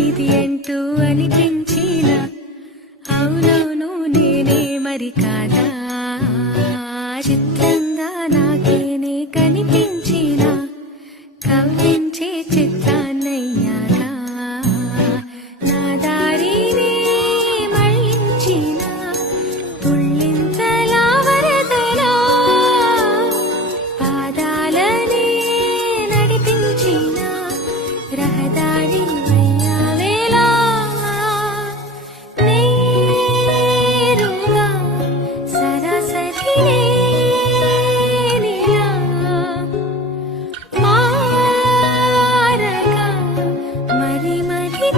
ఇది అంటూ అనిపించిన అవునవును నేనే మరి కాదా చిత్రంగా నాకేనే కనిపించిన కవ్వించే చిత్తాన్నయ్యాగా నా దారినే మళ్ళించిన తుళ్ళింతలా వరదలా పాదాలనే నడిపించిన రహదారి అయ్యావేలా నేరుగా సరాసరి నేనిలా మారగా మరి మరి